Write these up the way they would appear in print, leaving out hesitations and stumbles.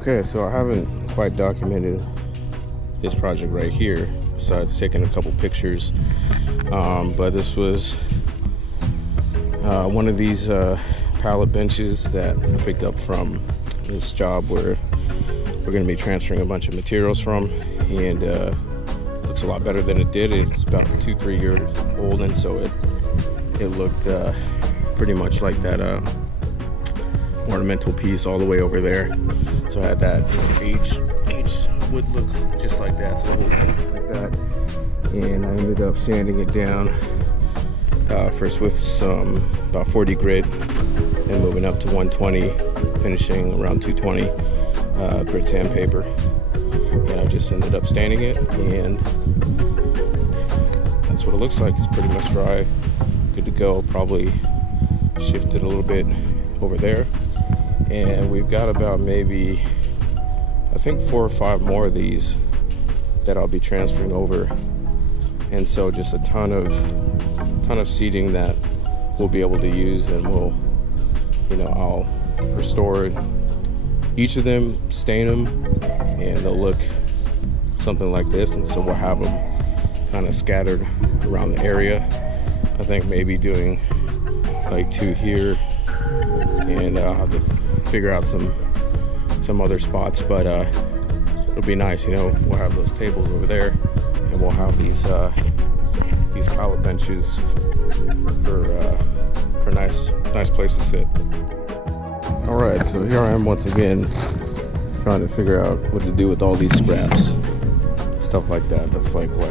Okay, so I haven't quite documented this project right here, besides taking a couple pictures. But this was one of these pallet benches that I picked up from this job where we're going to be transferring a bunch of materials from, and looks a lot better than it did. It's about 2-3 years old, and so it looked pretty much like that ornamental piece all the way over there. So I had that each would look just like that, so the whole thing like that. And I ended up sanding it down first with some about 40 grit, and moving up to 120, finishing around 220 grit sandpaper. And I just ended up staining it, and that's what it looks like. It's pretty much dry, good to go. Probably shift it a little bit over there, and we've got about maybe, I think, 4 or 5 more of these that I'll be transferring over. And so just a ton of seating that we'll be able to use, and I'll restore each of them, stain them, and they'll look something like this. And so we'll have them kind of scattered around the area. I think maybe doing like 2 here, and I'll have to figure out some other spots, but it'll be nice. We'll have those tables over there, and we'll have these pallet benches for nice place to sit. All right, so here I am once again trying to figure out what to do with all these scraps, stuff like that. That's like, what,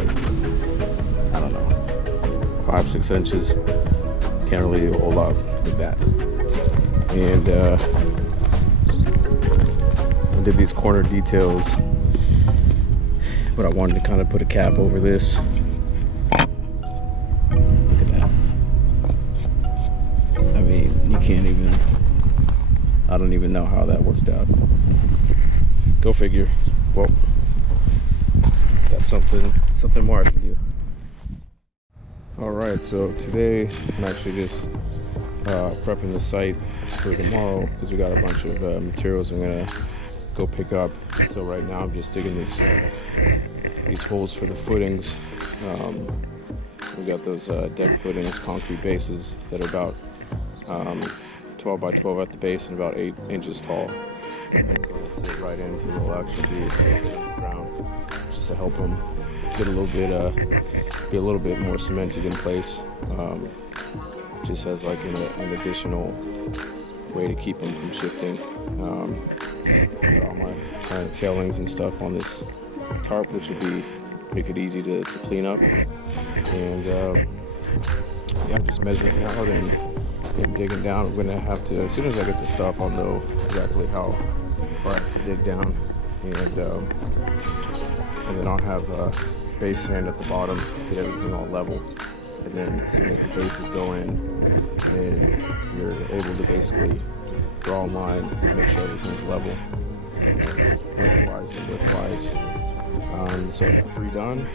I don't know, 5-6 inches. Can't really do a whole lot with that. And I did these corner details, but I wanted to kind of put a cap over this. Look at that. I mean, I don't even know how that worked out. Go figure. Well, got something more I can do. All right, so today I'm actually just prepping the site for tomorrow, because we got a bunch of materials I'm gonna go pick up. So right now I'm just digging these holes for the footings. We got those deck footings, concrete bases that are about 12 by 12 at the base and about 8 inches tall. And so they'll sit right in, so they'll actually be on the ground, just to help them get a little bit more cemented in place. Just as like an additional way to keep them from shifting. Got all my kind of tailings and stuff on this tarp, which would make it easy to clean up. And yeah, I'm just measuring out and digging down. I'm gonna have to, as soon as I get the stuff, I'll know exactly how far I have to dig down, and then I'll have base sand at the bottom, get everything all level. And then as soon as the bases go in, then you're able to basically draw a line and make sure everything's level, lengthwise and widthwise. So I got 3 done,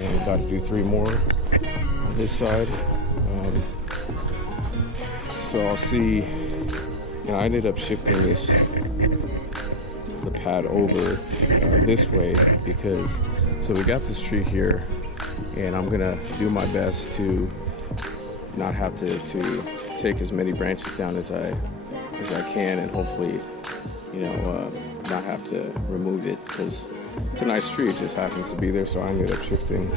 and got to do 3 more on this side. So I'll see. I ended up shifting the pad over this way, because so we got this tree here, and I'm gonna do my best to not have to take as many branches down as I can, and hopefully not have to remove it, because it's a nice tree. It just happens to be there. So I ended up shifting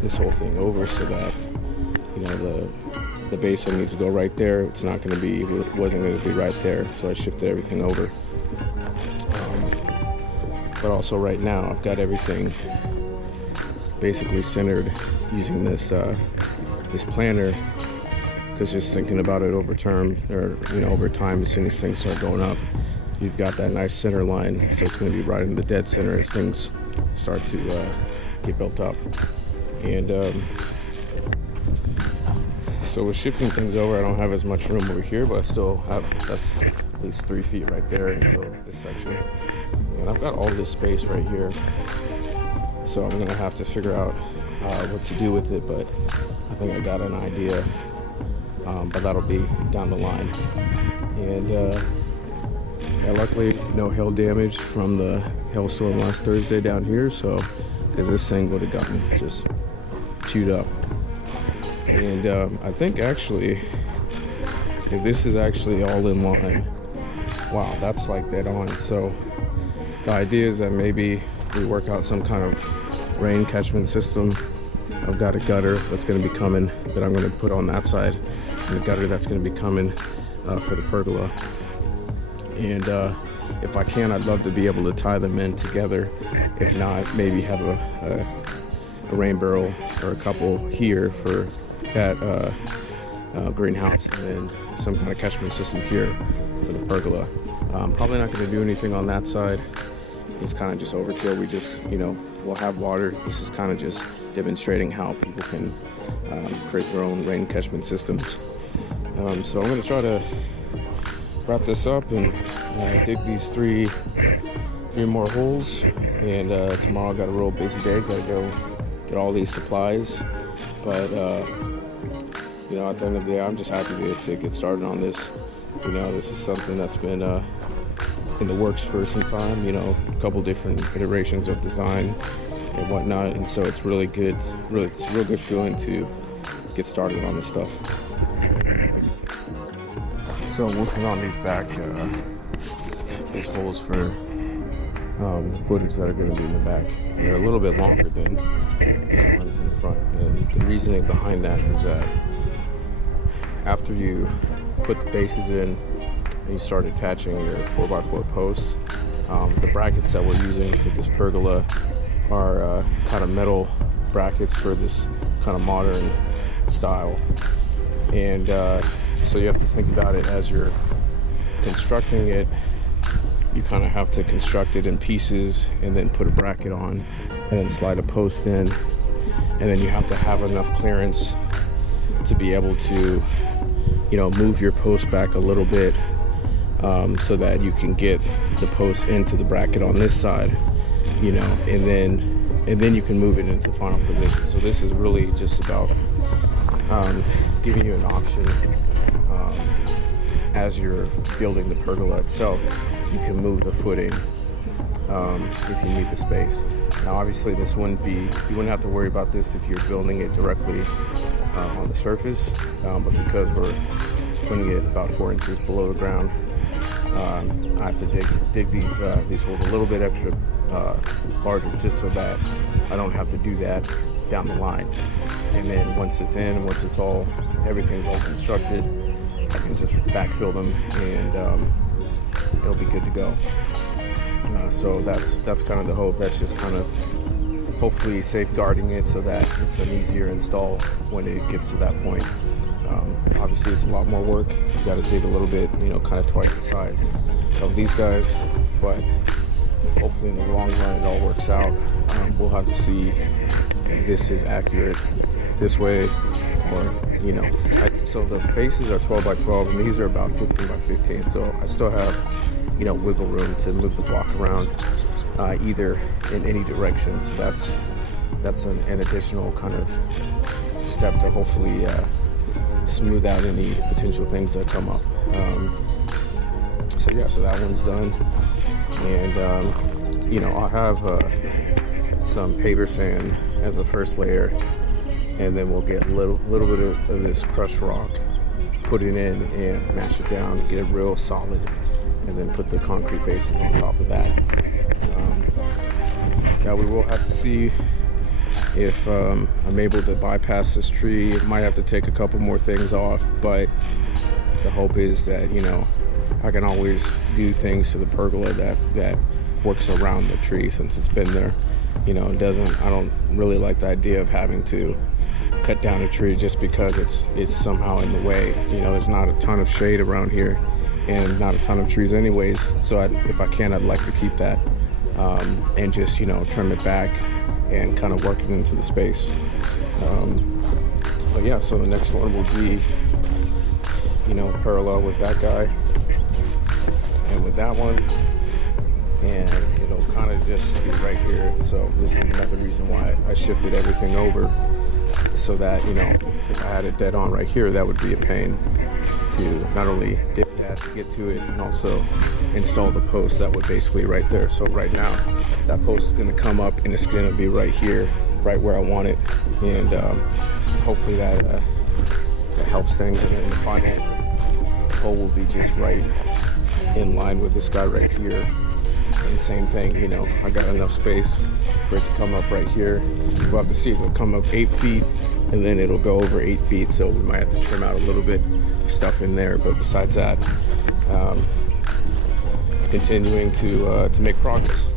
this whole thing over, so that the basin needs to go right there. It wasn't going to be right there, so I shifted everything over. But also right now I've got everything basically centered using this planner, because just thinking about it over time, as soon as things start going up, you've got that nice center line, so it's going to be right in the dead center as things start to get built up. And so with shifting things over, I don't have as much room over here, but I still have, that's at least 3 feet right there until this section. And I've got all this space right here, so I'm gonna have to figure out what to do with it, but I think I got an idea, but that'll be down the line. And Yeah, luckily no hail damage from the hailstorm last Thursday down here, so because this thing would have gotten just chewed up. And I think actually, if this is actually all in line, wow, that's like dead on. So the idea is that maybe we work out some kind of rain catchment system. I've got a gutter that's going to be coming that I'm going to put on that side, and the gutter that's going to be coming for the pergola. And if I can, I'd love to be able to tie them in together. If not, maybe have a rain barrel or a couple here for that greenhouse, and then some kind of catchment system here for the pergola. Probably not going to do anything on that side. It's kind of just overkill. We just, we'll have water. This is kind of just demonstrating how people can create their own rain catchment systems. So I'm going to try to wrap this up and dig these three more holes. And tomorrow I got a real busy day. Got to go get all these supplies. But at the end of the day, I'm just happy to get started on this. This is something that's been in the works for some time. A couple different iterations of design and whatnot, and so it's really good. It's a real good feeling to get started on this stuff. So working on these these holes for the footers that are going to be in the back. And they're a little bit longer than the ones in the front. And the reasoning behind that is that after you put the bases in and you start attaching your 4x4 posts, the brackets that we're using for this pergola are kind of metal brackets for this kind of modern style. And so you have to think about it as you're constructing it. You kind of have to construct it in pieces and then put a bracket on and then slide a post in, and then you have to have enough clearance to be able to move your post back a little bit, so that you can get the post into the bracket on this side, and then you can move it into the final position. So this is really just about giving you an option as you're building the pergola itself. You can move the footing if you need the space. Now obviously you wouldn't have to worry about this if you're building it directly on the surface, but because we're putting it about 4 inches below the ground, I have to dig these holes a little bit extra larger, just so that I don't have to do that down the line. And then once it's in, everything's all constructed, I can just backfill them and it'll be good to go. So that's kind of the hope. That's just kind of hopefully safeguarding it so that it's an easier install when it gets to that point. Obviously it's a lot more work. You got to dig a little bit, kind of twice the size of these guys, but hopefully in the long run it all works out. We'll have to see if this is accurate this way, or so the bases are 12 by 12 and these are about 15 by 15, so I still have wiggle room to move the block around either in any direction. So that's an additional kind of step to hopefully smooth out any potential things that come up. So that one's done, and I'll have some paver sand as a first layer, and then we'll get a little bit of this crushed rock, put it in and mash it down, get it real solid, and then put the concrete bases on top of that. Now we will have to see if I'm able to bypass this tree. It might have to take a couple more things off, but the hope is that I can always do things to the pergola that works around the tree, since it's been there. I don't really like the idea of having to cut down a tree just because it's somehow in the way. There's not a ton of shade around here and not a ton of trees anyways, so if I can, I'd like to keep that and just trim it back and kind of work it into the space. But yeah, so the next one will be parallel with that guy and with that one, and it'll kind of just be right here. So this is another reason why I shifted everything over, so that if I had it dead on right here, that would be a pain to not only dig at to get to it, and also install the post that would basically right there. So right now that post is going to come up and it's going to be right here, right where I want it, and hopefully that helps things. And then the final pole will be just right in line with this guy right here. And same thing, you know, I got enough space for it to come up right here. We'll have to see if it'll come up 8 feet and then it'll go over 8 feet, so we might have to trim out a little bit of stuff in there. But besides that, continuing to make progress.